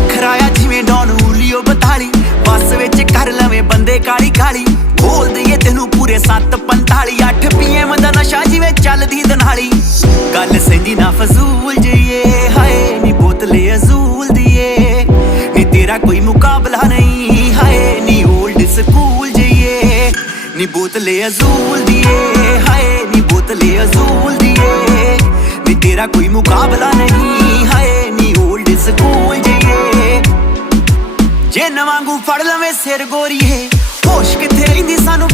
नखरा आ जिवें डॉन ऊलियो 42 बस विच कर लवें बंदे काली काली बोल दईए तेनू पूरे 7:45 8 PM दा नशा जिवें चलदी दनाली गल सेंदी ना फजूल जईए हाय नी बोतले अजूल दिए नी तेरा कोई मुकाबला नहीं हाय नी ओल्ड स्कूल जईए नी बोतले अजूल दिए हाय नी बोतले अजूल दिए नी तेरा कोई मुकाबला नहीं हाय नी ओल्ड स्कूल जईए जे नवांगू फड़ लवें सिर गोरीए होश किथे रहिंदी सानू।